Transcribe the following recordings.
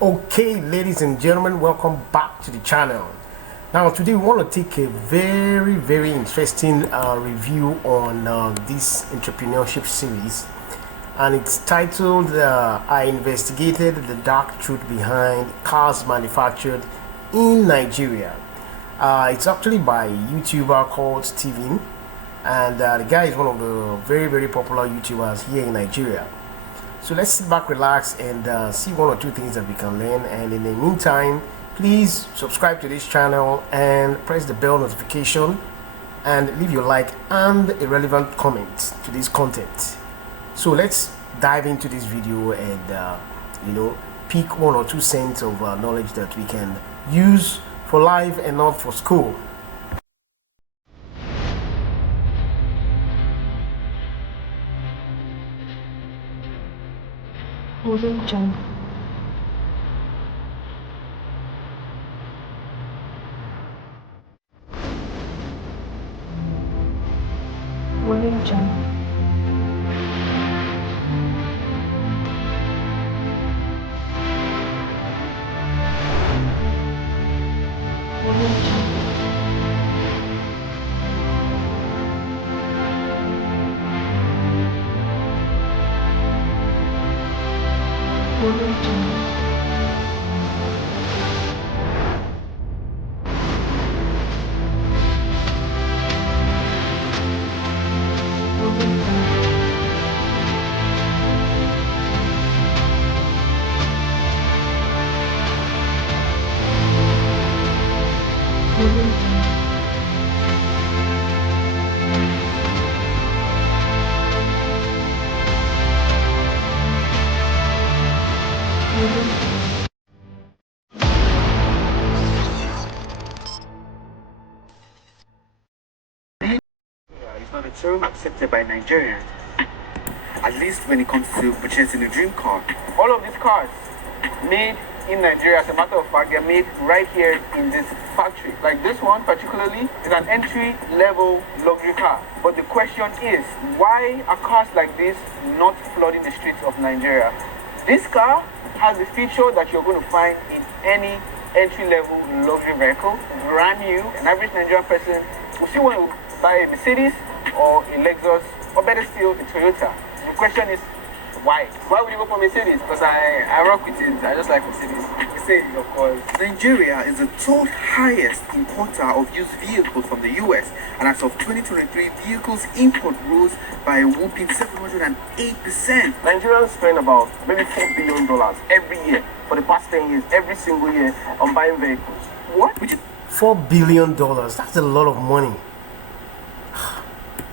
Okay, ladies and gentlemen, welcome back to the channel. Now today we want to take a very interesting review on this entrepreneurship series, and it's titled I investigated the dark truth behind cars manufactured in Nigeria. It's actually by a YouTuber called Steven, and the guy is one of the very popular YouTubers here in Nigeria. So let's sit back, relax, and see one or two things that we can learn. And in the meantime, please subscribe to this channel and press the bell notification and leave your like and a relevant comment to this content. So let's dive into this video and pick 1 or 2 cents of knowledge that we can use for life and not for school. Audio Jungle. Audio Jungle. Audio Jungle. Audio Jungle. Audio Jungle. Audio Jungle. Audio Jungle. It's not a term accepted by Nigerians, at least when it comes to purchasing a dream car. All of these cars made in Nigeria, as a matter of fact, they're made right here in this factory. Like this one particularly is an entry-level luxury car. But the question is, why are cars like this not flooding the streets of Nigeria? This car has the feature that you're going to find in any entry-level luxury vehicle, brand new. An average Nigerian person will see one who buy a Mercedes or a Lexus, or better still, a Toyota. The question is, why? Why would you go for Mercedes? Because I rock with it. I just like Mercedes. Mercedes, of course. Nigeria is the third highest importer of used vehicles from the US, and as of 2023, vehicles import rose by a whopping 708%. Nigerians spend about maybe $4 billion every year for the past 10 years, every single year, on buying vehicles. What? Which is $4 billion. That's a lot of money.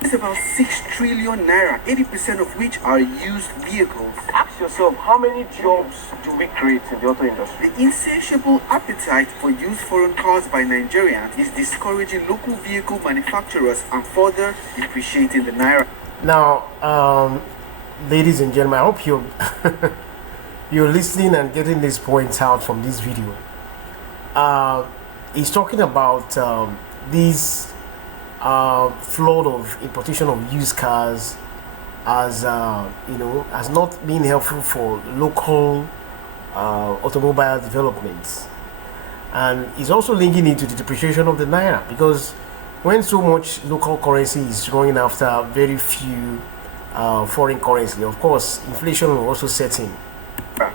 It's about 6 trillion naira, 80% of which are used vehicles. Ask yourself, how many jobs do we create in the auto industry? The insatiable appetite for used foreign cars by Nigerians is discouraging local vehicle manufacturers and further depreciating the naira. Now, ladies and gentlemen, I hope you're listening and getting these points out from this video. He's talking about these flood of importation of used cars as has not been helpful for local automobile developments, and he's also linking it to the depreciation of the naira, because when so much local currency is running after very few foreign currency, of course inflation will also set in.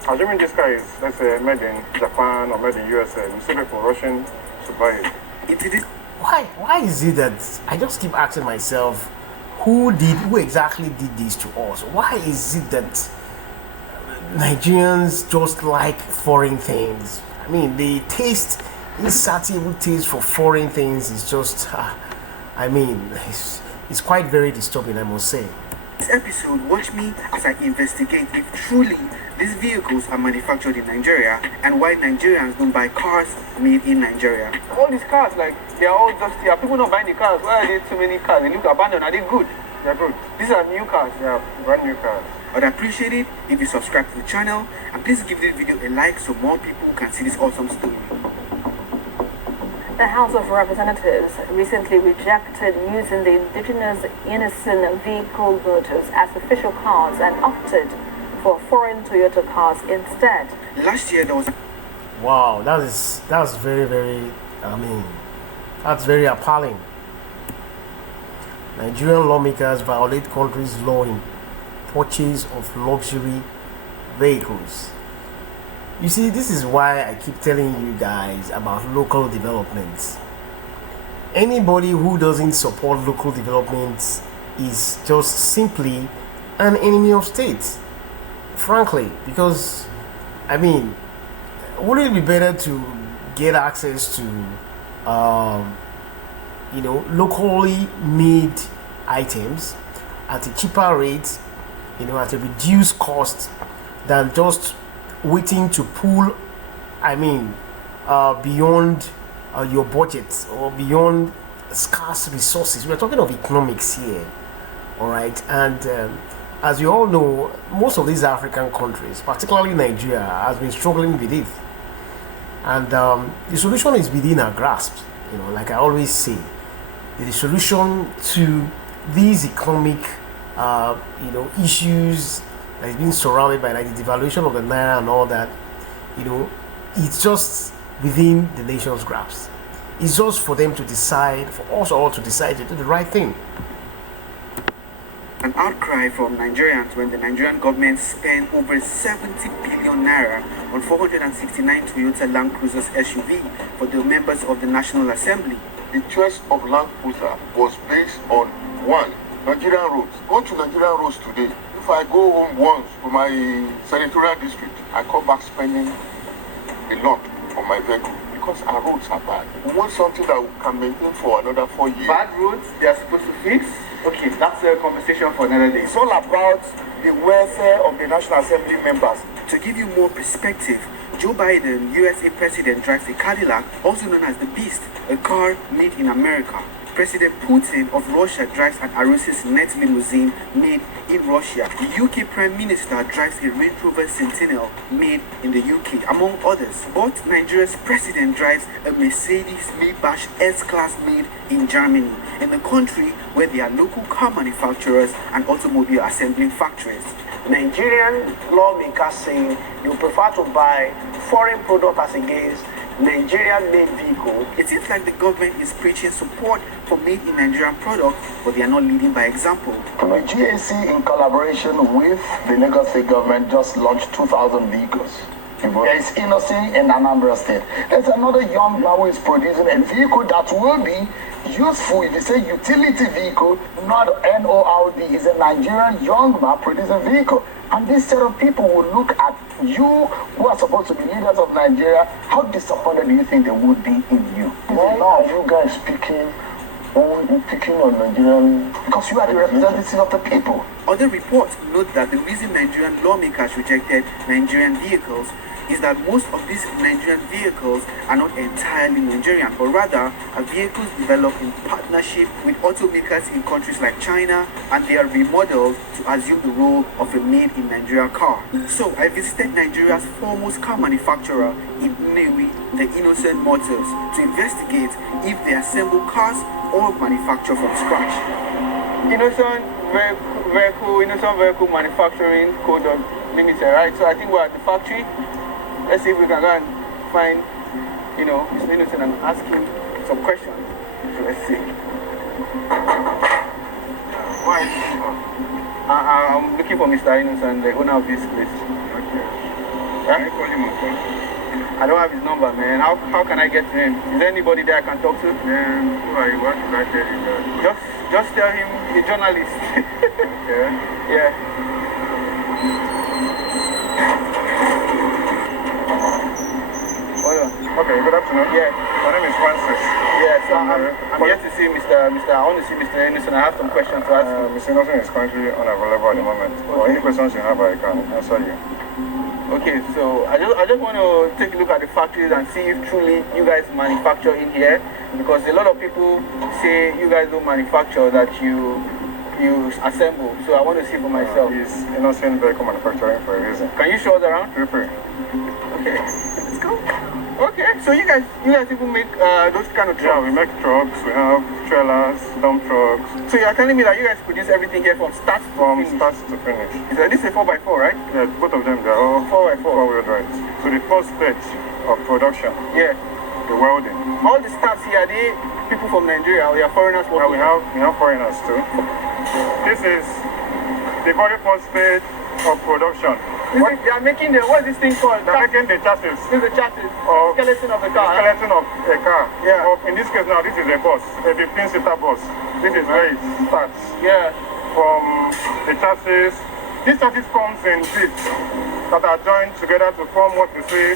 Assuming this car is, let's say, made in Japan or made in USA, we still pay for Russian to buy it. Why is it that I just keep asking myself, who exactly did this to us? Why is it that Nigerians just like foreign things? I mean, the insatiable taste for foreign things is just, it's quite very disturbing, I must say. This episode, watch me as I investigate if truly these vehicles are manufactured in Nigeria and why Nigerians don't buy cars made in Nigeria. All these cars, like, they're all just here. People not buying the cars. Why are there too many cars? They look abandoned. Are they good? They're good. These are new cars. They are brand new cars. I'd appreciate it if you subscribe to the channel, and please give this video a like so more people can see this awesome story. The House of Representatives recently rejected using the indigenous Innocent vehicle motors as official cars and opted for foreign Toyota cars instead. Last year there was Wow, that's very, very, I mean, that's very appalling. Nigerian lawmakers violate country's law in purchase of luxury vehicles. You see, this is why I keep telling you guys about local developments. Anybody who doesn't support local developments is just simply an enemy of state. Frankly, because, I mean, wouldn't it be better to get access to, locally made items at a cheaper rate, at a reduced cost, than just waiting to pull, beyond your budget or beyond scarce resources? We're talking of economics here, all right? And as you all know, most of these African countries, particularly Nigeria, has been struggling with it. And the solution is within our grasp. Like I always say, the solution to these economic, issues that is being surrounded by like the devaluation of the naira and all that, it's just within the nation's grasp. It's just for them to decide, for us all to decide to do the right thing. an outcry from Nigerians when the Nigerian government spent over 70 billion naira on 469 Toyota Land Cruisers SUV for the members of the National Assembly. The choice of Land Cruiser was based on one, Nigerian roads. Go to Nigerian roads today. If I go home once to my senatorial district, I come back spending a lot on my vehicle because our roads are bad. We want something that we can maintain for another 4 years. Bad roads, they are supposed to fix. Okay, that's a conversation for another day. It's all about the welfare of the National Assembly members. To give you more perspective, Joe Biden, USA President, drives a Cadillac, also known as the Beast, a car made in America. President Putin of Russia drives an Arusis net limousine made in Russia. The UK Prime Minister drives a Range Rover Sentinel made in the UK, among others. But Nigeria's president drives a Mercedes Maybach S-Class made in Germany, in a country where there are local car manufacturers and automobile assembling factories. Nigerian lawmakers say they would prefer to buy foreign products as against Nigerian-made vehicle. It seems like the government is preaching support for made in Nigerian products, but they are not leading by example. The GAC, in collaboration with the Lagos State government, just launched 2,000 vehicles. There is Innocent in Anambra State. There's another young man who is producing a vehicle that will be useful. If you say utility vehicle, not NORD, is a Nigerian young man producing vehicle. And this set of people will look at you, who are supposed to be leaders of Nigeria. How disappointed do you think they would be in you? Why are you guys picking on Nigerian? Because you are the representatives of the people. Other reports note that the reason Nigerian lawmakers rejected Nigerian vehicles is that most of these Nigerian vehicles are not entirely Nigerian, but rather are vehicles developed in partnership with automakers in countries like China, and they are remodeled to assume the role of a made-in-Nigeria car. So I visited Nigeria's foremost car manufacturer in Nnewi, the Innocent Motors, to investigate if they assemble cars or manufacture from scratch. Innocent Vehicle Manufacturing Code Limited, right? So I think we're at the factory. Let's see if we can go and find, Mr. Innocent and ask him some questions. So let's see. Why? I'm looking for Mr. Innocent, the owner of this place. Okay. Huh? Can I call him on phone? I don't have his number, man. How can I get to him? Is there anybody there I can talk to? Then who are you? What should I tell him? Just tell him a journalist. Okay. Yeah. Hold on. Okay, good afternoon. Yeah. My name is Francis. Yeah, so I'm here to see Mr. I want to see Mr. Innocent. I have some questions to ask him. Mr. Nelson is currently unavailable at the moment. For any questions you have, I can answer you. Okay, so I just want to take a look at the factories and see if truly you guys manufacture in here, because a lot of people say you guys don't manufacture, that you you assemble. So I want to see for myself. It's innocent vehicle manufacturing for a reason. Can you show us around? Feel free. Okay, let's go. Okay, so you guys even make those kind of trucks? Yeah, we make trucks, we have trailers, dump trucks. So you're telling me that you guys produce everything here from start to finish? So this is a 4x4, right? Yeah, both of them, they're all 4x4. Four-wheel drive. So the first stage of production, yeah, the welding. All the staffs here, are they people from Nigeria or they are foreigners? Yeah, we have foreigners too. This is the very first stage of production. They are making what is this thing called? They're making the chassis. This is the chassis, skeleton of the car. The skeleton of a car. Yeah. But in this case now, this is a bus, a 15-seater bus. This is where it starts. Yeah. From the chassis. This chassis comes in bits that are joined together to form what you see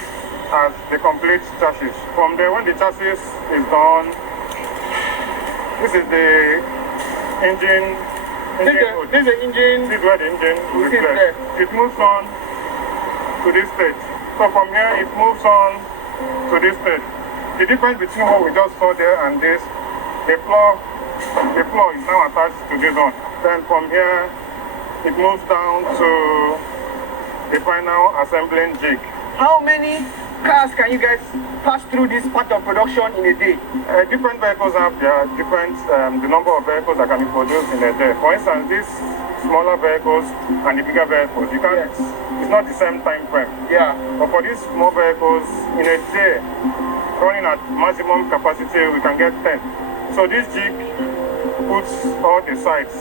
as the complete chassis. From there, when the chassis is done, this is the engine. This is the engine. This is where the engine is placed. It moves on to this stage. So from here it moves on to this stage. The difference between what we just saw there and this, the floor is now attached to this one. Then from here it moves down to the final assembling jig. How many cars can you guys pass through this part of production in a day? Different vehicles have their different, the number of vehicles that can be produced in a day. For instance, these smaller vehicles and the bigger vehicles, you can't, it's not the same time frame. Yeah. But for these small vehicles, in a day, running at maximum capacity, we can get 10. So this jig puts all the sides,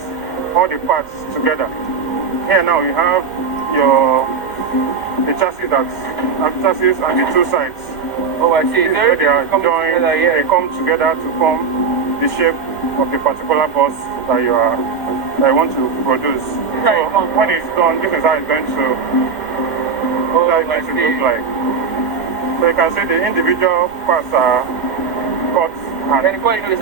all the parts together. Here now you have the chassis and the two sides. Oh, I see. Where they are joined, they come together to form the shape of the particular bus that you want to produce. So when it's done, this is how it's going to look like. So you can see the individual parts are cut and welded.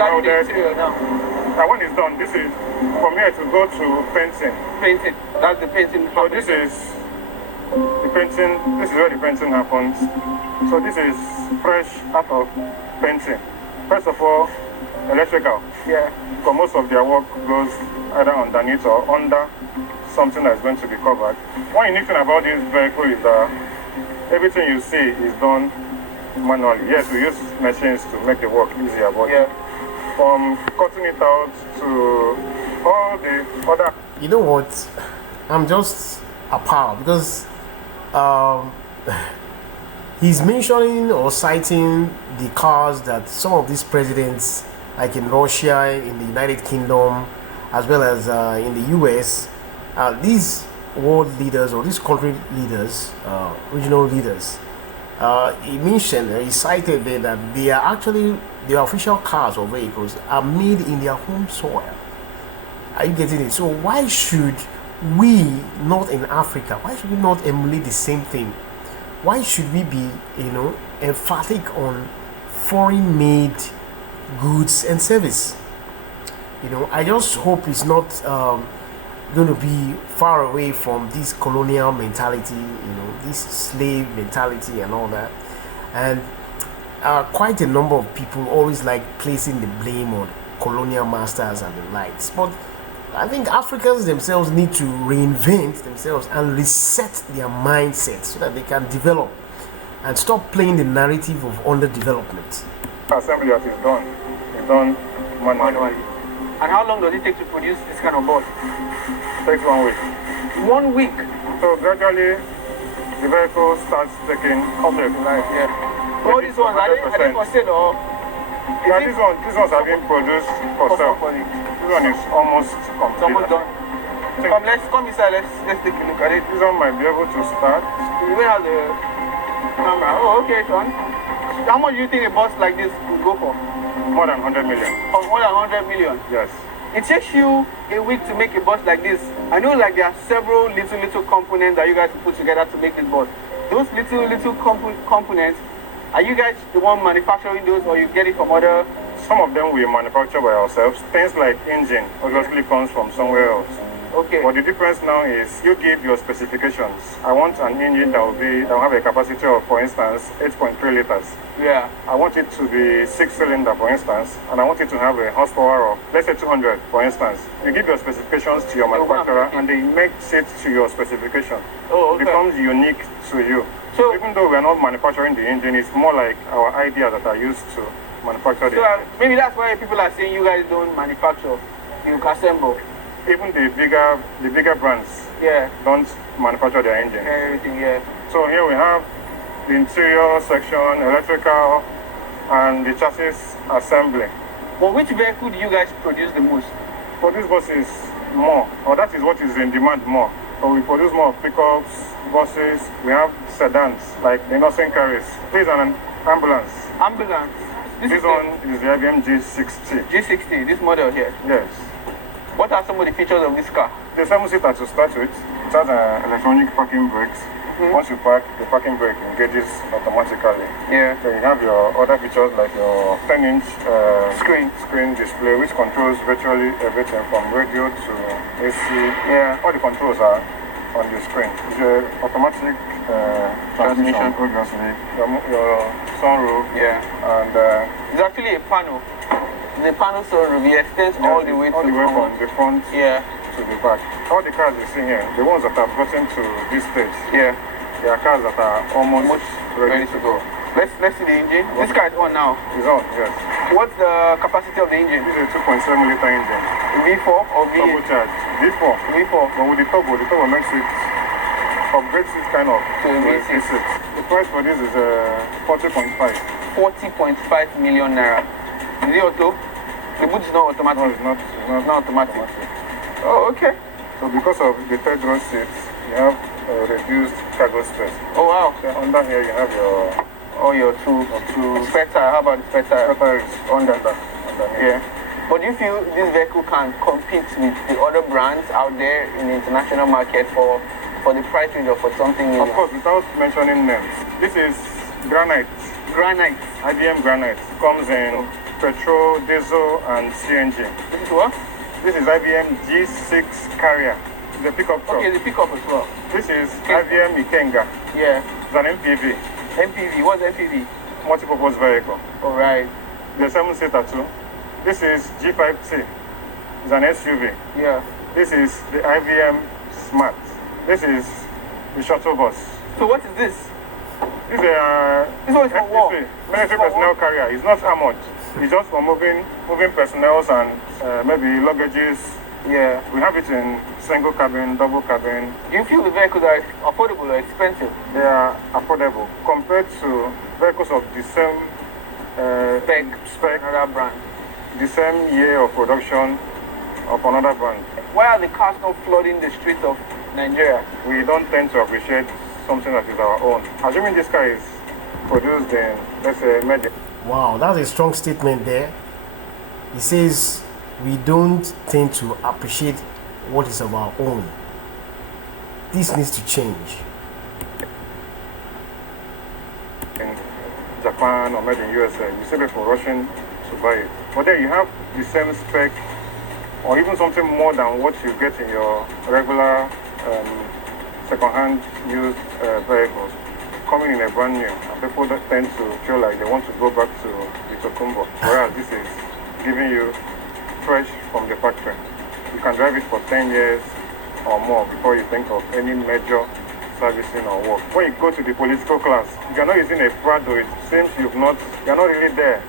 And when it's done, this is from here to go to painting. Painting. That's the painting. So this is the painting. This is where the painting happens. So this is fresh out of painting. First of all, electrical. Yeah. So most of their work goes either underneath or under something that's going to be covered. One unique thing about this vehicle is that everything you see is done manually. Yes, we use machines to make the work easier, but from cutting it out to all the other. You know what? I'm just appalled because he's mentioning or citing the cars that some of these presidents, like in Russia, in the United Kingdom, as well as in the US, these world leaders or these country leaders, regional leaders, he cited there that they are actually, their official cars or vehicles are made in their home soil. Are you getting it? So why should we not in Africa, why should we not emulate the same thing? Why should we be, emphatic on foreign made goods and service? I just hope it's not going to be far away from this colonial mentality, this slave mentality and all that. And quite a number of people always like placing the blame on colonial masters and the likes. But I think Africans themselves need to reinvent themselves and reset their mindset so that they can develop and stop playing the narrative of underdevelopment. Assembly that is done. It's done manually. And how long does it take to produce this kind of bus? Takes 1 week. 1 week? So gradually, the vehicle starts taking shape. All these ones, are they for sale or? Yeah, these ones have been produced for sale. This one is almost complete. It's almost done. Come inside, let's take a look at it. This one might be able to start. You will have the camera. Oh, okay, it's on. How much do you think a bus like this could go for? More than 100 million. Oh, more than 100 million? Yes. It takes you a week to make a bus like this. I know like there are several little components that you guys put together to make this bus. Those little components, are you guys the one manufacturing those or you get it from other? Some of them we manufacture by ourselves. Things like engine obviously comes from somewhere else. Okay. But the difference now is you give your specifications. I want an engine that will have a capacity of, for instance, 8.3 liters. Yeah. I want it to be 6-cylinder, for instance, and I want it to have a horsepower of, let's say, 200, for instance. You give your specifications to your manufacturer, and they make it to your specification. Oh, okay. It becomes unique to you. So even though we are not manufacturing the engine, it's more like our ideas that are used to manufacture the engine. Maybe that's why people are saying you guys don't manufacture, you assemble. Even the bigger brands don't manufacture their engine. Everything, yeah. So here we have the interior section, electrical, and the chassis assembly. But which vehicle do you guys produce the most? For these buses, more, or that is what is in demand more. So we produce more pickups, buses, we have sedans, like the nursing carries. This is an ambulance. Ambulance? This one is the IBM G60. G60, this model here? Yes. What are some of the features of this car? The 7-seater to start with. It has electronic parking brakes. Once you park, the parking brake engages automatically. Yeah. Then you have your other features like your 10-inch screen display, which controls virtually everything from radio to AC. Yeah. All the controls are on the screen. It's an automatic transmission, obviously. Your sunroof. Yeah. And it's actually a panel. The panel sunroof, it extends all the way from the front to the back. All the cars you see here, the ones that have gotten to this stage, they are cars that are almost ready to go. Let's see the engine. This car is on now. It's on, yes. What's the capacity of the engine? This is a 2.7 liter engine. V4 or V8? Turbocharged. V4. V4. But with the turbo makes it, upgrades it kind of to V6. The price for this is 40.5. 40.5 million naira. Is it auto? The boot is not automatic. No, it's not automatic. Oh, okay. So because of the third row seats, you have reduced cargo space. Oh wow. Then under here you have your two spare tire. How about the spare tire? Spare tire is under. Yeah. But do you feel this vehicle can compete with the other brands out there in the international market for the price range or for something? Of course, without mentioning names. This is Granite. Granite. IBM Granite. Comes in petrol, diesel, and CNG. This is what? This is IBM G6 Carrier. It's a pickup truck. Okay, the pickup as well. This is IBM Ikenga. Yeah. It's an MPV. MPV, what's MPV? Multi-purpose vehicle. Alright. The 7-seater too. This is G5T. It's an SUV. Yeah. This is the IBM Smart. This is the shuttle bus. So what is this? This is a one is for war. Military personnel carrier. It's not armored. It's just for moving personnel and maybe luggages. Yeah. We have it in single cabin, double cabin. Do you feel the vehicles are affordable or expensive? They are affordable compared to vehicles of the same spec, another brand. the same year of production of another brand. Why are the cars not flooding the streets of Nigeria? We don't tend to appreciate something that is our own. Assuming this car is produced in, let's say, Medina. Wow, that's a strong statement there. He says we don't tend to appreciate what is of our own. This needs to change. In Japan or made in USA, you see people rushing to buy it. But then you have the same spec or even something more than what you get in your regular second-hand used vehicles coming in a brand new, and people that tend to feel like they want to go back to the Tokumbo, whereas this is giving you fresh from the factory. You can drive it for 10 years or more before you think of any major servicing or work. When you go to the political class, if you're not using a Prado, it seems you're not really there.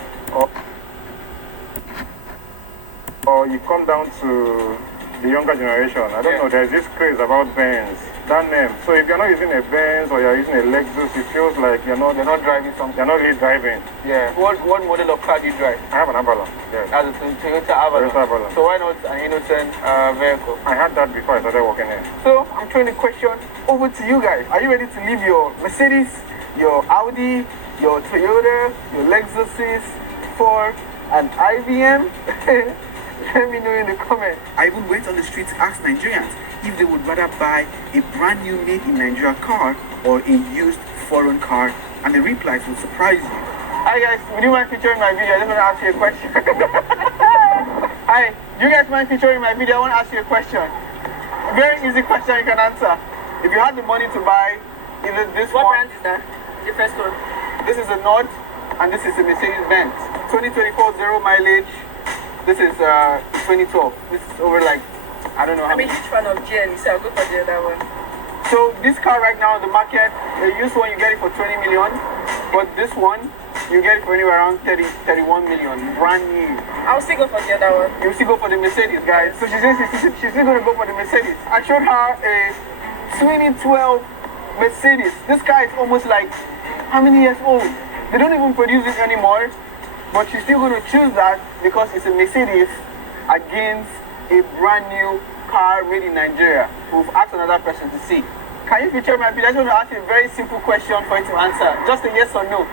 Or you come down to the younger generation. I don't know, there's this craze about Benz, that name. So if you're not using a Benz or you're using a Lexus, it feels like they're not driving something. You're not really driving. Yeah. What model of car do you drive? I have an Avalon. Yes. That's a Toyota Avalon. Toyota Avalon. So why not an innocent vehicle? I had that before I started working here. So I'm throwing the question over to you guys. Are you ready to leave your Mercedes, your Audi, your Toyota, your Lexuses for an IBM? Let me know in the comments. I even went on the street to ask Nigerians if they would rather buy a brand new made in Nigeria car or a used foreign car, and the replies will surprise you. Hi guys, would you mind featuring my video? I just want to ask you a question. Hi, do you guys mind featuring my video? I want to ask you a question. Very easy question you can answer. If you had the money to buy either this What one, brand is that? The first one. this is a Nord, and this is a Mercedes-Benz. 2024 zero mileage. This is 2012. This is over like, I don't know how I'm a many. huge fan of GL, so I'll go for the other one. So this car right now in the market, the used one you get it for 20 million, but this one you get it for anywhere around 30, 31 million, brand new. I'll still go for the other one. You still go for the Mercedes, guys. So she says she's still gonna go for the Mercedes. I showed her a 2012 Mercedes. This car is almost like, how many years old? They don't even produce it anymore, but she's still gonna choose that because it's a Mercedes against a brand new car made in Nigeria. We've asked another person to see. Can you picture my opinion? I just want to ask you a very simple question for you to answer. Just a yes or no.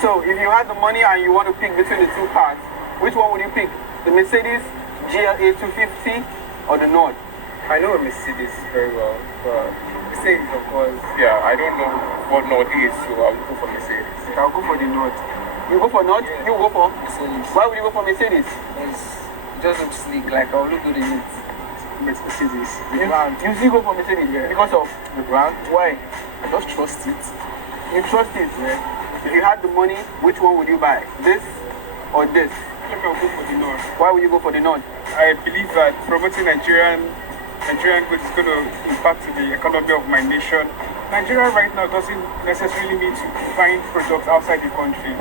So if you had the money and you want to pick between the two cars, which one would you pick? The Mercedes GLA 250 or the Nord? I know a Mercedes very well, but Mercedes, of course, yeah, I don't know what Nord is, so I'll go for Mercedes. I'll go for the Nord. You go for Nord? Yeah. You go for? Mercedes. Why would you go for Mercedes? It just looks sleek, like I'll look good in it. Mercedes. You still go for Mercedes because of The brand, why? I just trust it. You trust it. Yeah. If you had the money, which one would you buy? This or this? I think I'll go for the Nord. Why would you go for the Nord? I believe that promoting Nigerian goods is going to impact the economy of my nation. Nigeria right now doesn't necessarily need to find products outside the country.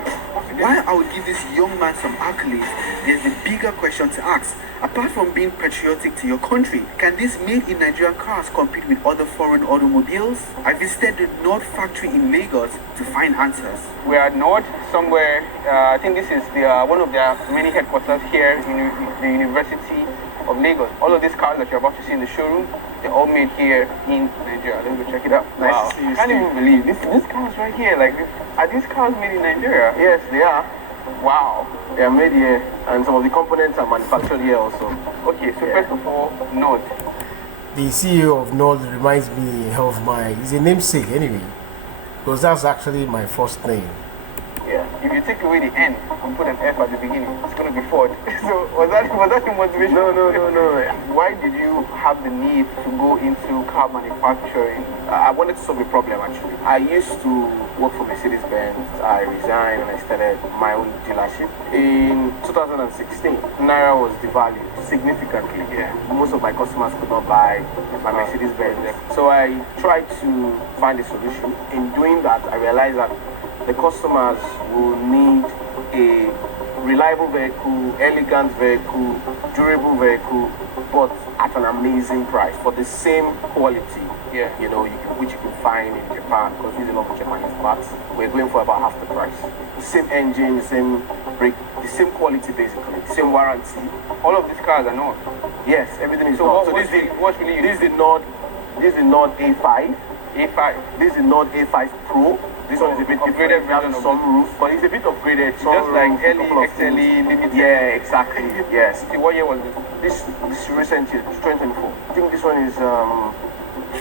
While I will give this young man some accolades, there's a bigger question to ask. Apart from being patriotic to your country, can these made-in-Nigeria cars compete with other foreign automobiles? I visited the Nord factory in Lagos to find answers. We are at Nord somewhere. I think this is one of their many headquarters here in the University of Lagos. All of these cars that you're about to see in the showroom, they're all made here in Nigeria. Let me go check it out. Nice Wow. to see you. I can't even believe this. These cars right here. Like, are these cars made in Nigeria? Yes, they are. Wow. They are made here, and some of the components are manufactured here also. Okay, so first of all, Nord. The CEO of Nord reminds me of he's a namesake anyway, because that's actually my first name. Yeah. If you take away the N and put an F at the beginning, it's going to be Ford. So was that the motivation? No. Why did you have the need to go into car manufacturing? I wanted to solve a problem actually. I used to work for Mercedes-Benz. I resigned and I started my own dealership. In 2016, Naira was devalued significantly. Yeah. Most of my customers could not buy my Mercedes-Benz. So I tried to find a solution. In doing that, I realized that the customers will need a reliable vehicle, elegant vehicle, durable vehicle, but at an amazing price for the same quality. Yeah. Which you can find in Japan, because we use a lot of Japanese parts. We're going for about half the price. The same engine, the same brake, the same quality basically, the same warranty. All of these cars are Nord. Yes, everything is So Nord. what will you This is the Nord A5. A5. This is the Nord A5 Pro. This one is a bit upgraded different. It has version a of sunroof, but it's a bit upgraded. Just like Sunroof, a couple LE, of things. XLE, Limited. Yeah, exactly. Yes. What year was this? This recent year, 2024. I think this one is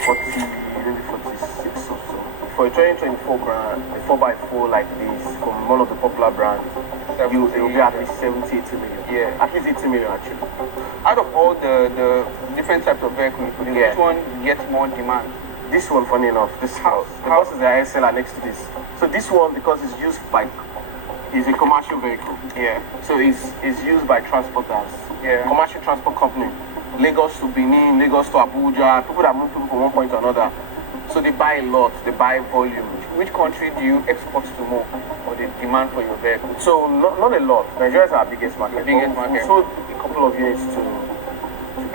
46 or so. For a 2024 brand, a 4x4 like this from one of the popular brands, it will be at least 70, 80 million. Yeah. At least 80 million actually. Out of all the different types of vehicles you produce, which one gets more demand? This one, funny enough, this house, the houses that I sell are next to this. So this one, because it's used by, is a commercial vehicle. Yeah. So it's used by transporters. Yeah. Commercial transport company. Lagos to Benin, Lagos to Abuja, people that move people from one point to another. So they buy a lot, they buy volume. Which country do you export to more, or the demand for your vehicle? So not a lot. Nigeria is our biggest market. The biggest market. We sold a couple of units to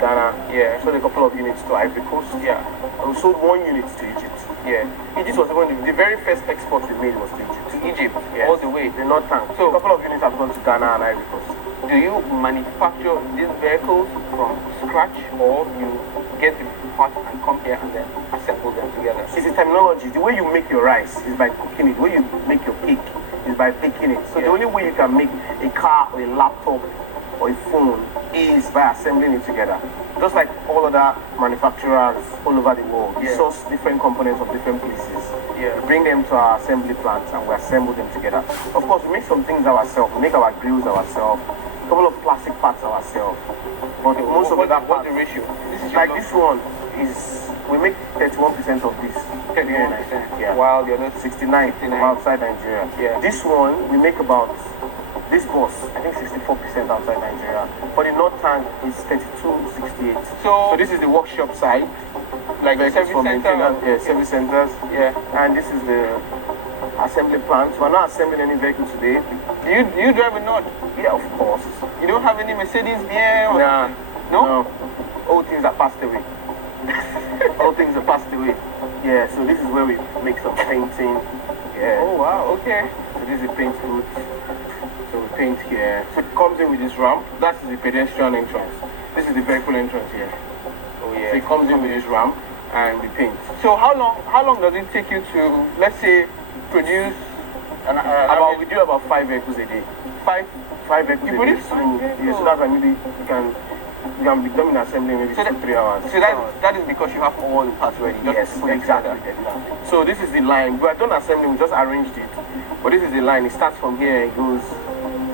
Ghana. Yeah. Sold a couple of units to Ivory Coast. Yeah. And we sold one unit to Egypt. Yeah. Egypt was the very first export we made was to Egypt. To Egypt, Yes. all the way. The North Tank. So a couple of units have gone to Ghana and Ivory Coast. Do you manufacture these vehicles from scratch, or you get the parts and come here and then assemble them together? It's a terminology. The way you make your rice is by cooking it. The way you make your cake is by baking it. So the only way you can make a car or a laptop or a phone is by assembling it together. Just like all other manufacturers all over the world, we source different components from different places. Yeah. We bring them to our assembly plants and we assemble them together. Of course, we make some things ourselves. We make our grills ourselves. a couple of plastic parts ourselves. But most of that part, the ratio? like this one is, we make 31% of this. 31%. Yeah. While the other 69 from outside Nigeria. Yeah. This one, we make about, this bus, I think 64% outside Nigeria. For the North tank, it's 32, 68. So this is the workshop side. Like the service center? Yeah, service centers. Yeah. And this is the assembly plant. We're not assembling any vehicle today. Do you drive a Nord? Yeah, of course. You don't have any Mercedes here? Nah. No? All things are passed away. All things are passed away. Yeah, so this is where we make some painting. Yeah. Oh wow, okay. So this is the paint booth. So we paint here. So it comes in with this ramp. That is the pedestrian entrance. This is the vehicle entrance here. Oh yeah. So it comes in with this ramp and we paint. So how long does it take you to, let's say, produce we do about 5 vehicles a day. Five vehicles You a day. produce 5 vehicles? Yeah, so that's why maybe you can be done in assembly maybe 2-3 hours. So that is because you have all the parts ready. Yes, exactly. So this is the line. We are done assembly, we just arranged it. But this is the line. It starts from here, it goes.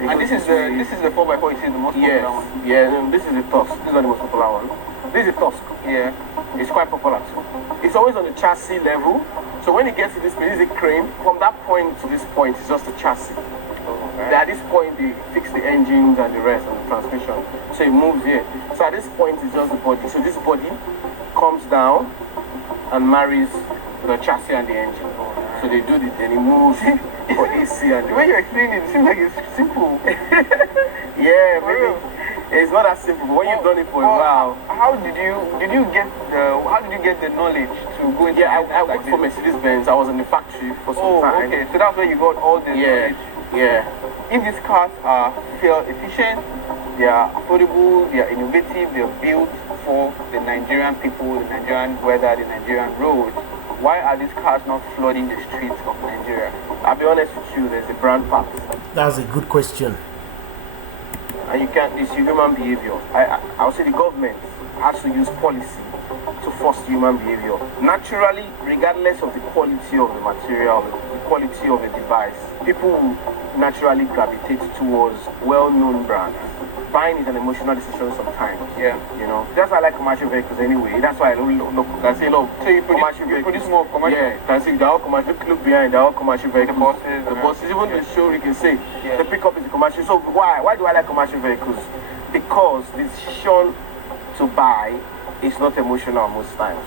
And this is the 4x4. It is the most popular one. Yeah, and this is the Tusk. This is not the most popular one. This is the Tusk. Yeah. It's quite popular too. It's always on the chassis level. So when it gets to this place, this is a crane. From that point to this point, it's just a chassis. Okay. At this point, they fix the engines and the rest and the transmission. So it moves here. So at this point, it's just the body. So this body comes down and marries the chassis and the engine. So they do this, then it moves for AC and the way you're explaining it seems like it's simple. Yeah, maybe. It's not that simple, but when you've done it for a while. How did you get the knowledge to go into? Yeah, I worked for Mercedes-Benz. I was in the factory for some time. Okay, so that's where you got all the knowledge. Yeah. If these cars are fuel efficient, they are affordable, they are innovative, they are built for the Nigerian people, the Nigerian weather, the Nigerian roads, why are these cars not flooding the streets of Nigeria? I'll be honest with you, there's a brand part. That's a good question. And you can't, it's human behavior. I would say the government has to use policy to foster human behavior. Naturally, regardless of the quality of the material, the quality of the device, people will naturally gravitate towards well-known brands. Buying is an emotional decision sometimes. Yeah. You know, that's why I like commercial vehicles anyway. That's why I can say, look, so you produce more commercial. Yeah, can see they're all commercial. Look behind, they're all commercial vehicles. The buses, even the show you can say the pickup is a commercial. So why do I like commercial vehicles? Because the decision to buy is not emotional most times.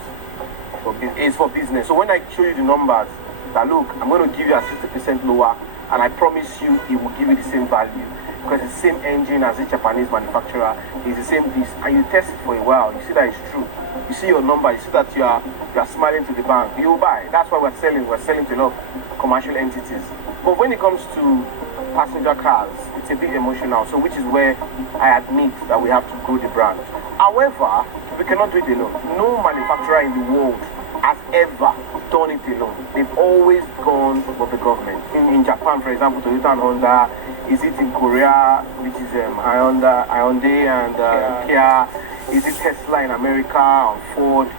It's for business. So when I show you the numbers, that look, I'm going to give you a 60% lower, and I promise you it will give you the same value. Because it's the same engine as a Japanese manufacturer, it's the same piece, and you test it for a while, you see that it's true. You see your number, you see that you are smiling to the bank, you will buy. That's why we're selling to a lot of commercial entities. But when it comes to passenger cars, it's a bit emotional, so which is where I admit that we have to grow the brand. However, we cannot do it alone. No manufacturer in the world has ever done it alone. They've always gone with the government. In Japan, for example, Toyota and Honda. Is it in Korea, which is Hyundai and Kia? Is it Tesla in America and Ford?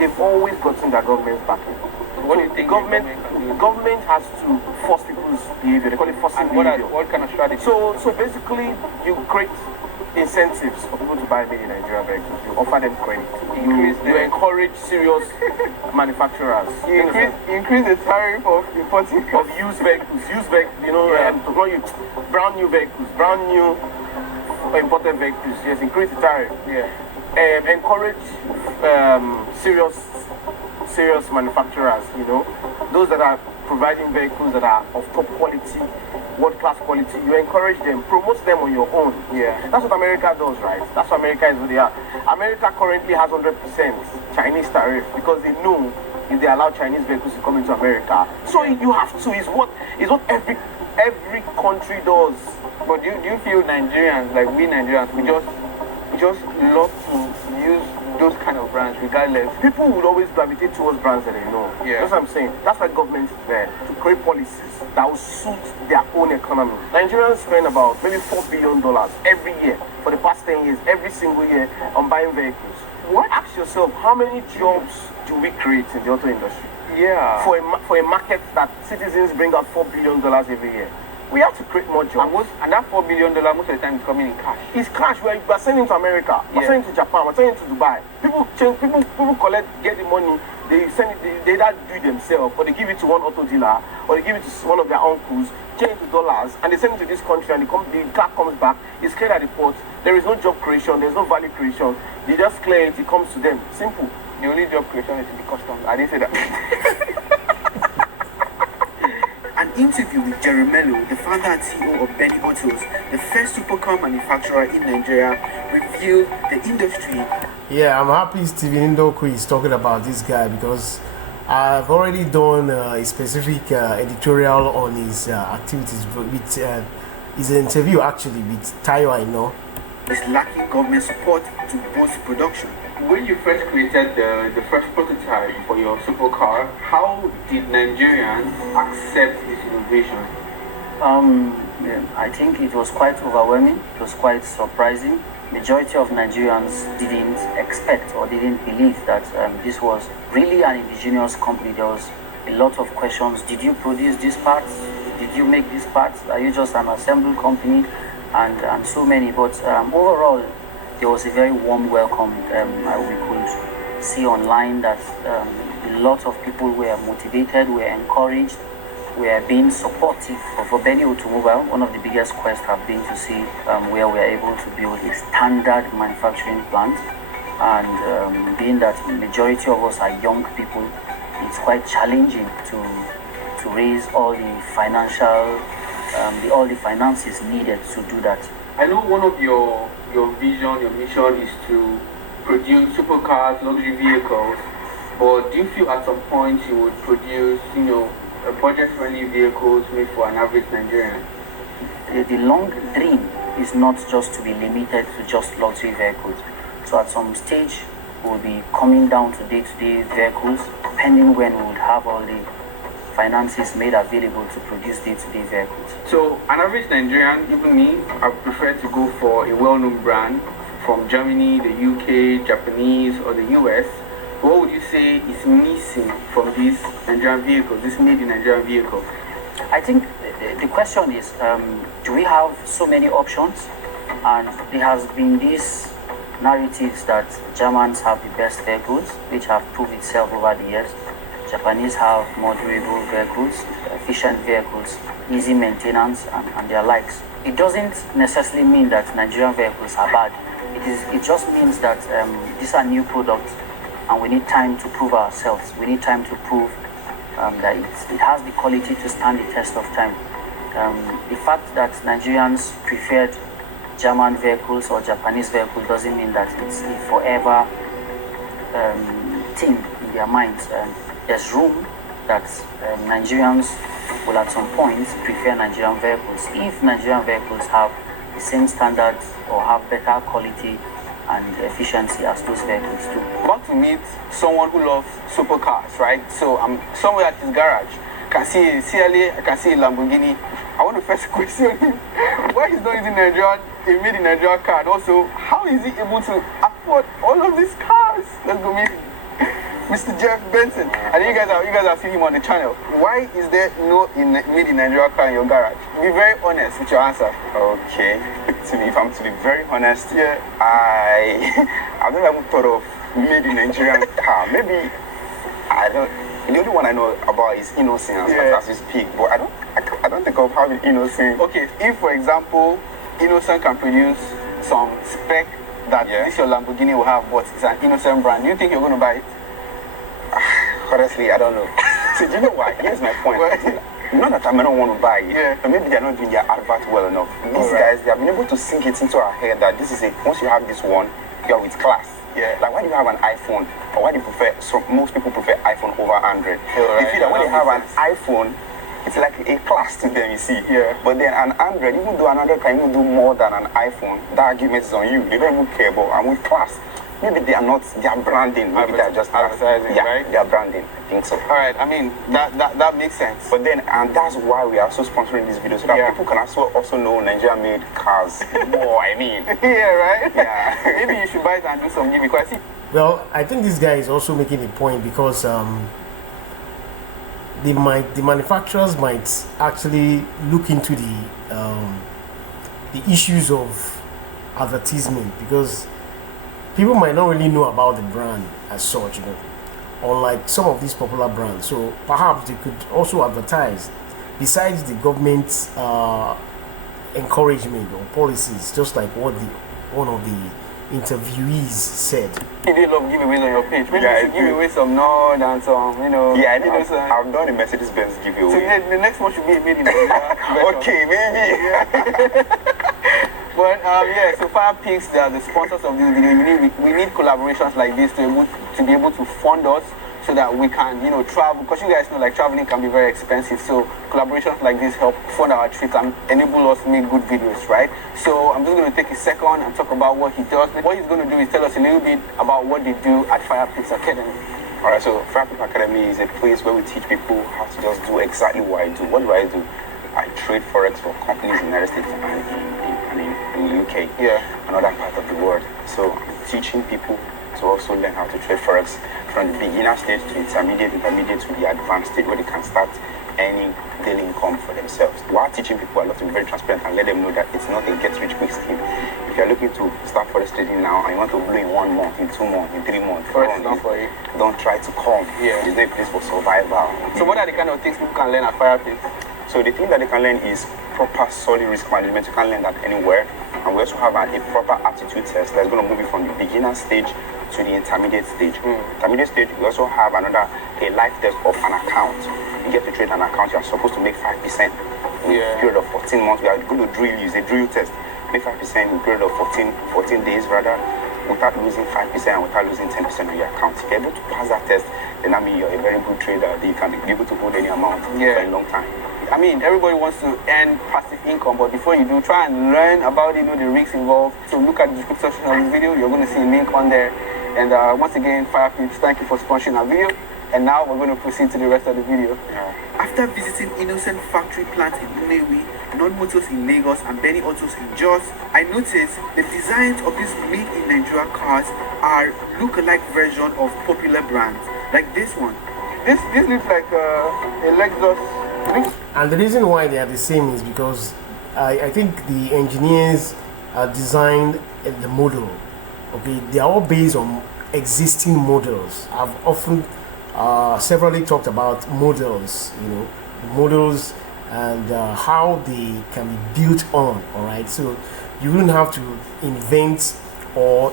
They've always gotten their government's backing. What do you think government has to force people's behavior. They call it forcing behavior. What kind of strategy? So basically, you create incentives for people to buy made in Nigeria vehicles. You offer them credit. You encourage serious manufacturers. You increase the tariff of importing of used vehicles. Brand new vehicles, brand new imported vehicles. Yes, increase the tariff. Yeah. Encourage serious manufacturers. Those that are providing vehicles that are of top quality, world-class quality. You encourage them, promote them on your own. Yeah. That's what America does, right? That's what America is what they are. America currently has 100% Chinese tariff because they know if they allow Chinese vehicles to come into America. So you have to. Is what every country does. But do you feel Nigerians, like we Nigerians, we just love to use those kind of brands regardless? People will always gravitate towards brands that they know. Yeah. That's what I'm saying. That's why government is there to create policies that will suit their own economy. Nigerians spend about maybe $4 billion every year for the past 10 years, every single year on buying vehicles. What? Ask yourself, how many jobs do we create in the auto industry? Yeah. For a market that citizens bring out $4 billion every year. We have to create more jobs. And that $4 billion most of the time is coming in cash. It's cash. We're sending to America. We're sending to Japan. We're sending to Dubai. People collect, get the money. They send it. They either do it themselves, or they give it to one auto dealer, or they give it to one of their uncles, change to dollars, and they send it to this country. And the car comes back. It's cleared at the port. There is no job creation. There's no value creation. They just clear it. It comes to them. Simple. The only job creation is in the customs. I didn't say that. An interview with Jerry Mello, the founder and CEO of Benny Autos, the first supercar manufacturer in Nigeria, revealed the industry. Yeah, I'm happy Stephen Ndukwu is talking about this guy because I've already done a specific editorial on his activities with his interview actually with Tayo, I know. Is lacking government support to boost production. When you first created the first prototype for your supercar, how did Nigerians accept this innovation? I think it was quite overwhelming. It was quite surprising. Majority of Nigerians didn't expect or didn't believe that this was really an indigenous company. There was a lot of questions. Did you produce these parts? Did you make these parts? Are you just an assembled company? And so many. But overall, there was a very warm welcome. We could see online that a lot of people were motivated, were encouraged, were being supportive. For Benny Automobile, one of the biggest quests have been to see where we are able to build a standard manufacturing plant. And being that the majority of us are young people, it's quite challenging to raise all the financial, all the finances needed to do that. I know one of your vision, your mission is to produce supercars, luxury vehicles, but do you feel at some point you would produce, budget-friendly vehicles made for an average Nigerian? The long dream is not just to be limited to just luxury vehicles. So at some stage, we'll be coming down to day-to-day vehicles, depending when we would have all the finances made available to produce day-to-day vehicles. So an average Nigerian, even me, I prefer to go for a well-known brand from Germany, the UK, Japanese, or the US. What would you say is missing from these Nigerian vehicles, this made in Nigerian vehicle? I think the question is, do we have so many options? And there has been these narratives that Germans have the best vehicles, which have proved itself over the years. Japanese have more durable vehicles, efficient vehicles, easy maintenance, and their likes. It doesn't necessarily mean that Nigerian vehicles are bad. It just means that these are new products, and we need time to prove ourselves. We need time to prove that it has the quality to stand the test of time. The fact that Nigerians preferred German vehicles or Japanese vehicles doesn't mean that it's a forever thing in their minds. There's room that Nigerians will at some point prefer Nigerian vehicles if Nigerian vehicles have the same standards or have better quality and efficiency as those vehicles do. I'm about to meet someone who loves supercars, right? So I'm somewhere at his garage. I can see a CLA, I can see a Lamborghini. I want to first question him why he's not using Nigerian, a made in Nigeria car, and also how is he able to afford all of these cars? Let's go meet Mr. Jeff Benson. And you guys are seeing him on the channel. Why is there no made in Nigeria car in your garage? Be very honest with your answer. Okay. If I'm to be very honest, yeah, I've never even thought of made in Nigerian car. Maybe I don't. The only one I know about is Innocent as we speak, but I don't think of having Innocent. Okay, if for example Innocent can produce some spec that this your Lamborghini will have, but it's an Innocent brand, do you think you're going to buy it? Honestly, I don't know. So do you know why? Here's my point. Not that I may not want to buy it, but maybe they're not doing their advert well enough. These guys, they have been able to sink it into our head that this is once you have this one, you are with class. Yeah. Like why do you have an iPhone? Or why do you prefer, most people prefer iPhone over Android? You feel that when they have an iPhone, it's like a class to them, you see. Yeah. But then an Android, even though an Android can even do more than an iPhone, that argument is on you. They don't even care about, and with class, maybe they are not, they are branding, maybe they are just advertising, right? They are branding, I think so. Alright, I mean, that makes sense. But then, and that's why we are also sponsoring this video, so that people can also know Nigeria-made cars more, I mean. Yeah, right? Yeah. Maybe you should buy it and do some giveaway, because I see. Well, I think this guy is also making a point because the manufacturers might actually look into the issues of advertisement, because people might not really know about the brand as such, you know, unlike some of these popular brands. So perhaps they could also advertise besides the government's encouragement or policies, just like what one of the interviewees said. You did love giveaways on your page. Maybe you should give away some Nord and some, you know. Yeah, I've done a Mercedes-Benz giveaway. So the next one should be made in Nigeria. Okay, maybe. Yeah. But yeah, so Fire Picks, they are the sponsors of this video. We need collaborations like this to be able to fund us, so that we can, you know, travel, because you guys know, like, traveling can be very expensive. So collaborations like this help fund our trips and enable us to make good videos, right? So I'm just going to take a second and talk about what he does. What he's going to do is tell us a little bit about what they do at Fire Picks Academy. All right, so Fire Picks Academy is a place where we teach people how to just do exactly what I do. What do? I trade forex for companies in the United States and in the UK, and other parts of the world. So I'm teaching people to also learn how to trade forex from the beginner stage to intermediate to the advanced stage, where they can start earning daily income for themselves. While teaching people, I love to be very transparent and let them know that it's not a get-rich-quick scheme. If you're looking to start forex trading now and you want to blow in 1 month, in 2 months, in 3 months, don't try to come. There's no place for survival. So what are the kind of things people can learn at Fire Picks? So the thing that they can learn is proper solid risk management. You can learn that anywhere. And we also have a proper aptitude test that's going to move you from the beginner stage to the intermediate stage. Intermediate stage, we also have a life test of an account. You get to trade an account, you're supposed to make 5% in a period of 14 months. We are going to drill you, it's a drill test. Make 5% in a period of 14 days rather, without losing 5% and without losing 10% of your account. If you're able to pass that test, then I mean you're a very good trader. You can be able to hold any amount for a long time. I mean, everybody wants to earn passive income, but before you do, try and learn about, you know, the risks involved. So look at the description section of this video. You're going to see a link on there. And once again, Fire Picks, thank you for sponsoring our video. And now we're going to proceed to the rest of the video. After visiting Innocent factory plant in Nnewi, Non Motors in Lagos, and Benny Autos in Jos, I noticed the designs of these made in Nigeria cars are look-alike version of popular brands, like this one. This looks like a Lexus. And the reason why they are the same is because I think the engineers designed the model. Okay, they are all based on existing models. I've often severally talked about models, you know, models and how they can be built on. All right, so you wouldn't have to invent or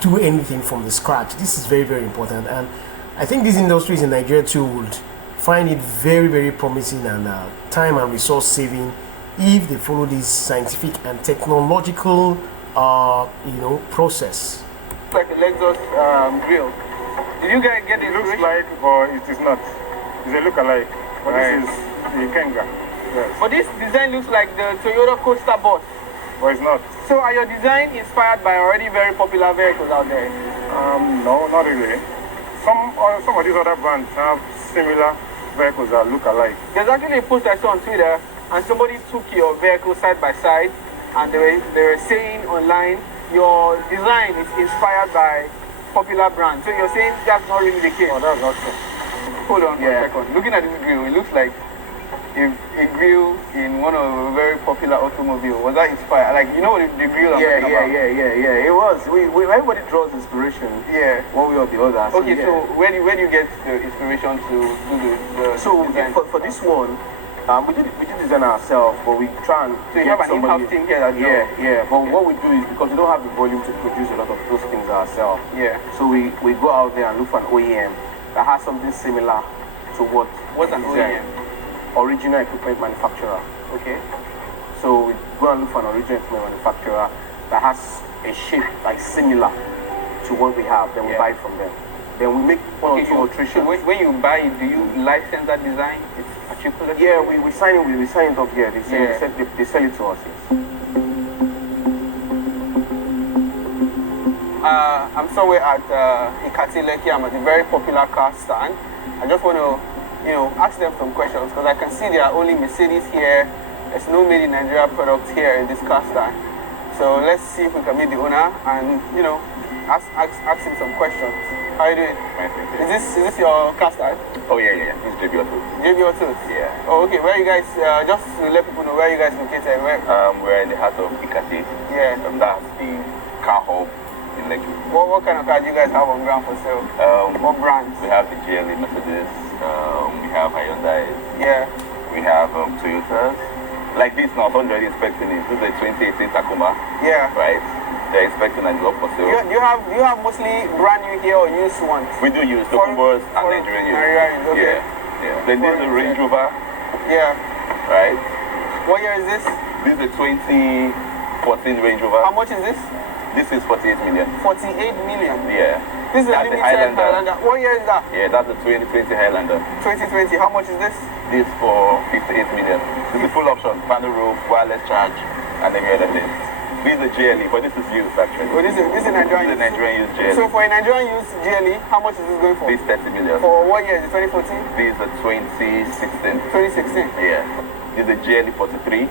do anything from the scratch. This is very, very important, and I think these industries in Nigeria too would find it very, very promising and time and resource saving if they follow this scientific and technological process. It's like a Lexus grill. Did you guys get it? It looks like, but it is not. It's a look-alike, but this is the Kenga. Yes. But this design looks like the Toyota Coaster bus. But it's not. So are your design inspired by already very popular vehicles out there? No, not really. Some of these other brands have similar vehicles that look alike. There's actually a post I saw on Twitter, and somebody took your vehicle side by side, and they were saying online your design is inspired by popular brands. So you're saying that's not really the case? Oh, that's not true. Hold on for a second. Looking at this grill, it looks like a grill in one of a very popular automobile. Was that inspired? Like, you know the grill I'm talking about? Yeah. It was. Everybody draws inspiration. One way or the other. Okay, so where do you get the inspiration to do the So design? for this one, we did design ourselves, but we try and so you have an in-house team here that yeah. But what we do is, because we don't have the volume to produce a lot of those things ourselves. So we go out there and look for an OEM that has something similar to what's an OEM? Original equipment manufacturer. Okay. So we go and look for an original equipment manufacturer that has a shape like similar to what we have. Then we buy it from them. Then we make one or two alterations. So when you buy it, do you license that design? It's particular. Yeah, we sign it up here. They sell it to us. I'm somewhere at Ikatileki. I'm at a very popular car stand. I just want to, ask them some questions, because I can see there are only Mercedes here. There's no made in Nigeria products here in this car stand. So let's see if we can meet the owner and, ask him some questions. How you doing? Is this your car style? Oh yeah. This is JB Autos. JB Autos? Yeah. Oh, okay. Where you guys, just to let people know where you guys located, where? We're in the heart of Ikate. Yeah. That's the car hub in Lekki. What kind of car do you guys have on ground for sale? What brands? We have the GLE Mercedes, we have Hyundai. Yeah. We have Toyotas. Like this now, I'm already expecting it. This is a 2018 Tacoma. Yeah. Right? They're expecting and up for sale. Do you have mostly brand new here or used ones? We do use Tokumbos and Nigerian use. Nigerian, okay. Yeah. Then there's the Range Rover. Yeah. Right? What year is this? This is a 2014 Range Rover. How much is this? This is 48 million. 48 million? Yeah. This is a limited Highlander. What year is that? Yeah, that's the 2020 Highlander. 2020. How much is this? This for 58 million. This is full option, panel roof, wireless charge, and every other thing. This is a GLE, but this is used actually. Oh, this is a Nigerian used. This is a Nigerian used GLE. So for a Nigerian used GLE, how much is this going for? This 30 million. For what year? Is it 2014? This is a 2016. 2016? Yeah. This is a GLE 43.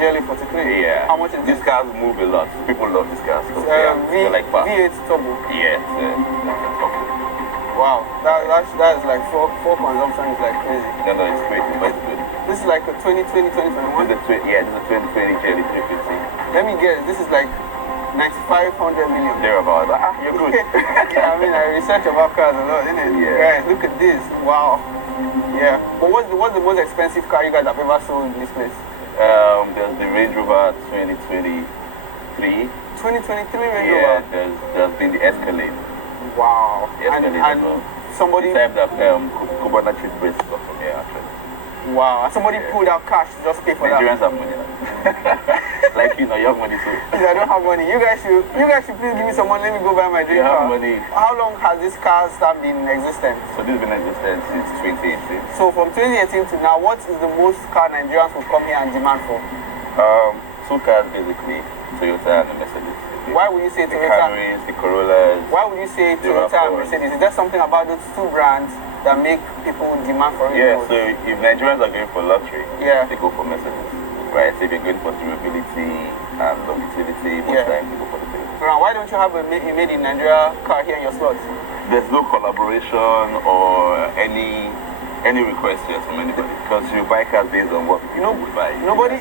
GLE 43? Yeah. How much is this? These cars move a lot. People love these cars. They're like fast. V8 turbo? Yeah, that's a turbo. Wow, that is like four consumption is like crazy. No, it's crazy, but it's good. This is like a 2020, 2021? This is a 2020 GLE 350. Let me guess, this is like 9,500 million. Thereabout. You're good. Yeah, I mean, I research about cars a lot, isn't it? Yeah. Guys, look at this. Wow. Yeah. But what's the most expensive car you guys have ever sold in this place? There's the Range Rover 2023. 2023 Range Rover? Yeah, there's been the Escalade. Wow. Escalade and well. Somebody... The type that Kubota treat brace stuff from here actually. Wow. And somebody pulled out cash to just pay for Nigerians that. have money. Like, you have money too. I don't have money. You guys should please give me some money. Let me go buy my dream car. You have money. How long has this car been in existence? So this has been in existence since 2018. So from 2018 to now, what is the most car Nigerians will come here and demand for? Two cars basically, Toyota and the Mercedes. Why would you say the Toyota? The Camrys, the Corollas. Why would you say Toyota and Mercedes? Is there something about those two brands that make people demand for it? Yeah, so if Nigerians are going for luxury, they go for Mercedes. Right, so if you're going for durability and longevity, most times you go for the Toyota. Why don't you have a made in Nigeria car here in your slots? There's no collaboration or any request here from anybody because you buy cars based on what people would buy. Nobody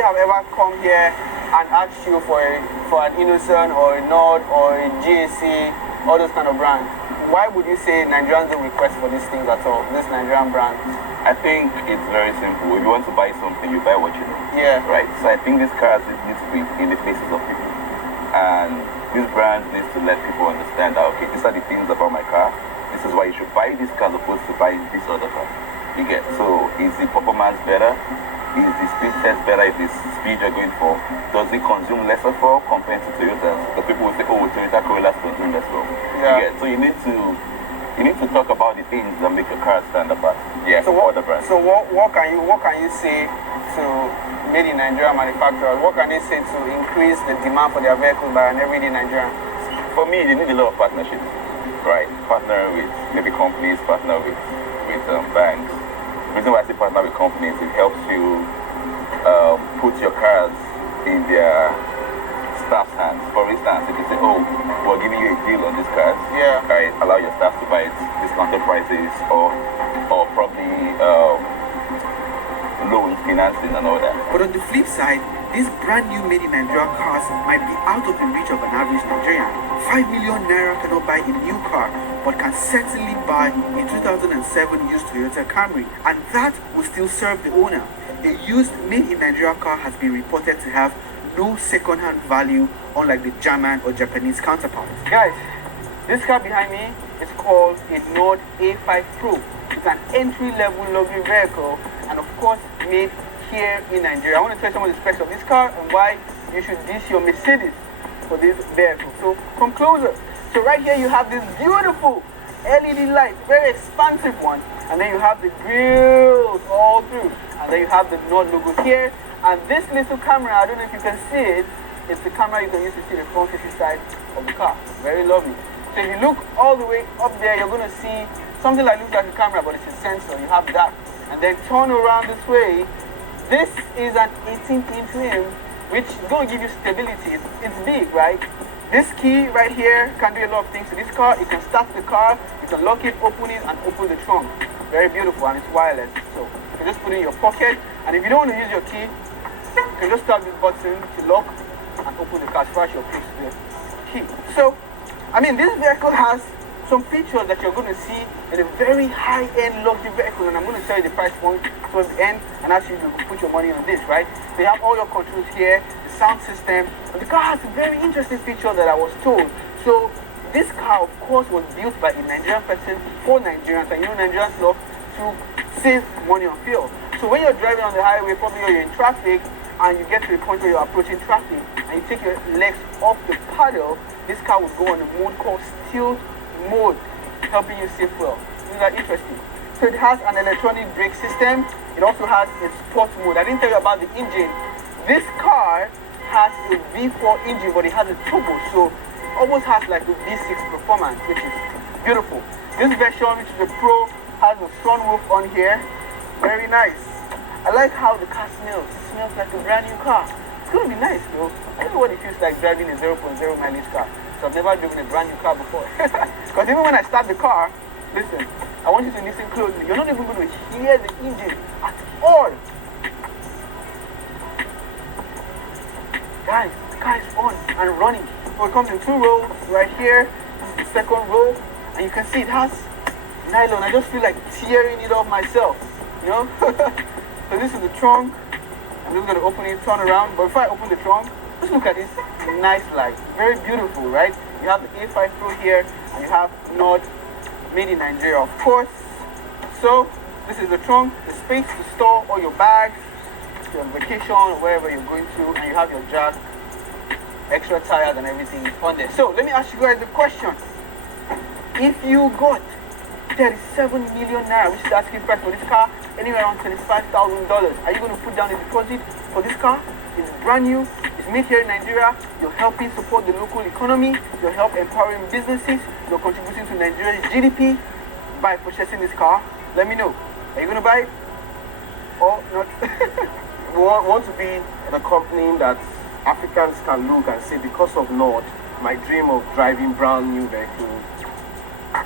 have ever come here and asked you for an Innocent or a Nord or a GSC, all those kind of brands. Why would you say Nigerians don't request for these things at all, these Nigerian brands? I think it's very simple. If you want to buy something, you buy what you know. Yeah. Right? So I think these cars need to be in the faces of people. And these brands need to let people understand that, okay, these are the things about my car. This is why you should buy this car as opposed to buying this other car. You get? So is the performance better? Is the speed test better? Is the speed you're going for? Does it consume lesser fuel compared to Toyotas? Because people will say, oh, Toyota Corollas consume less fuel. Yeah. So you need to talk about the things that make your car stand apart. Yeah. So what can you say to made in Nigeria manufacturers? What can they say to increase the demand for their vehicles by an everyday Nigerian? For me, they need a lot of partnerships. Right? Partner with maybe companies, partner with banks. The reason why I say partner with companies, it helps you put your cars in their staff's hands. For instance, if you say, oh, we're giving you a deal on these cars, right, allow your staff to buy it, discounted prices, or probably loans, financing, and all that. But on the flip side, these brand new made in Nigeria cars might be out of the reach of an average Nigerian. 5 million naira cannot buy a new car, but can certainly buy a 2007 used Toyota Camry, and that will still serve the owner. A used made in Nigeria car has been reported to have no second-hand value, unlike the German or Japanese counterparts. Guys, this car behind me is called a Nord A5 Pro. It's an entry-level luxury vehicle, and of course made here in Nigeria. I want to tell you some of the specs of this car and why you should ditch your Mercedes for this vehicle. So come closer. So right here you have this beautiful LED light, very expansive one, and then you have the grills all through, and then you have the Nord logo here, and this little camera, I don't know if you can see it, it's the camera you can use to see the front facing side of the car. Very lovely. So if you look all the way up there, you're going to see something that looks like a camera, but it's a sensor. You have that, and then turn around this way. This is an 18-inch rim, which is going to give you stability. It's big, right? This key right here can do a lot of things to this car. You can start the car, you can lock it, open it, and open the trunk. Very beautiful, and it's wireless. So you can just put it in your pocket, and if you don't want to use your key, you can just tap this button to lock and open the car, scratch your place to the key. So, I mean, this vehicle has some features that you're going to see in a very high-end luxury vehicle, and I'm going to tell you the price point towards the end, and actually you can put your money on this, right? So you have all your controls here, the sound system, and the car has a very interesting feature that I was told. So this car, of course, was built by a Nigerian person for Nigerians, and you know Nigerians love to save money on fuel. So when you're driving on the highway, probably you're in traffic, and you get to the point where you're approaching traffic, and you take your legs off the paddle, this car will go on a mode called still mode, helping you save fuel. Isn't that interesting? So it has an electronic brake system. It also has a sport mode. I didn't tell you about the engine. This car has a V4 engine, but it has a turbo, so it almost has like a V6 performance, which is beautiful. This version, which is the Pro, has a sunroof on here. Very nice. I like how the car smells. It smells like a brand new car. It's going to be nice, though. I don't know what it feels like driving a 0.0 mileage car. So I've never driven a brand new car before. Because even when I start the car, listen, I want you to listen closely. You're not even going to hear the engine at all. Guys, the car is on and running. So it comes in 2 rows right here. This is the second row. And you can see it has nylon. I just feel like tearing it off myself. You know? So this is the trunk. I'm just going to open it, turn around. But before I open the trunk, just look at this nice light. Very beautiful, right? You have the A5 Pro here, and you have Nord made in Nigeria, of course. So this is the trunk, the space to store all your bags, if you're on vacation or wherever you're going to, and you have your jack, extra tires and everything on there. So let me ask you guys the question. If you got 37 million naira, which is the asking price for this car, anywhere around $25,000, are you going to put down a deposit for this car? It's brand new, it's made here in Nigeria, you're helping support the local economy, you're helping empowering businesses, you're contributing to Nigeria's GDP by purchasing this car. Let me know. Are you going to buy it or not? We want to be the company that Africans can look and say, because of Nord, my dream of driving brand new vehicle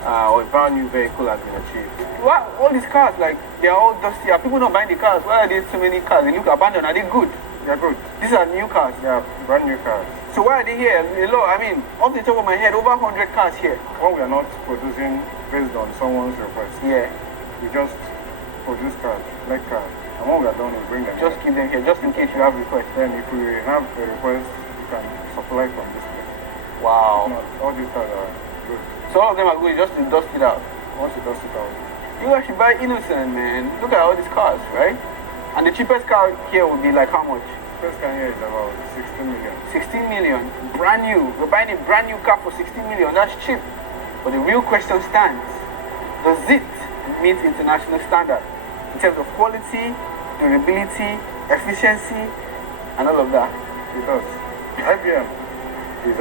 or a brand new vehicle has been achieved. Wow, all these cars, like, they're all dusty. Are people not buying the cars? Why are there so many cars? They look abandoned. Are they good? They're good. These are new cars. Yeah, brand new cars. So why are they here? A lot, I mean, off the top of my head, over 100 cars here. When we are not producing based on someone's request. Yeah. We just produce cars, like cars. And when we are done, we bring them Just keep them here, just in case you have requests. Then if we have a request, we can supply from this place. Wow. All these cars are good. So all of them are good, just to dust it out. Once you dust it out. You actually buy innocent, man. Look at all these cars, right? And the cheapest car here would be like how much? First car here is about 16 million. 16 million, brand new. We're buying a brand new car for 16 million. That's cheap. But the real question stands: does it meet international standard in terms of quality, durability, efficiency, and all of that? It does. IBM is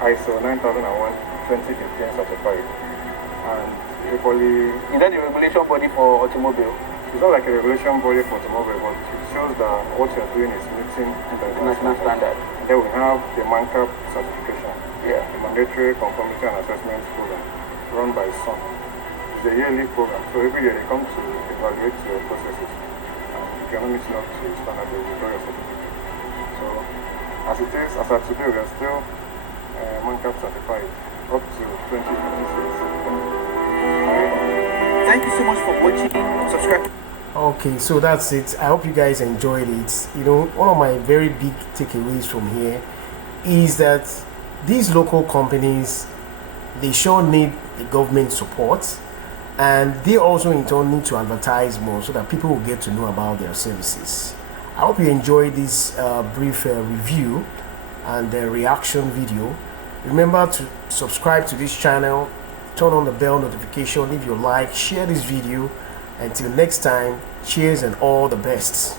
ISO 9001 2015 certified, and equally. Is that the regulation body for automobile? It's not like a regulation body for automobile, but it shows that what you're doing is meeting international standard. And then we have the MANCAP certification, the Mandatory Conformity and Assessment Program, run by SUN. It's a yearly program, so every year they come to evaluate your processes. And if you're not meeting up to standard, they will withdraw your certificate. So, as it is, as of today, we are still MANCAP certified up to 2026. Thank you so much for watching. Subscribe. Okay, so that's it. I hope you guys enjoyed it. You know, one of my very big takeaways from here is that these local companies, they sure need the government support, and they also in turn need to advertise more so that people will get to know about their services. I hope you enjoyed this brief review and reaction video. Remember to subscribe to this channel, turn on the bell notification, leave your like, share this video. Until next time, cheers and all the best.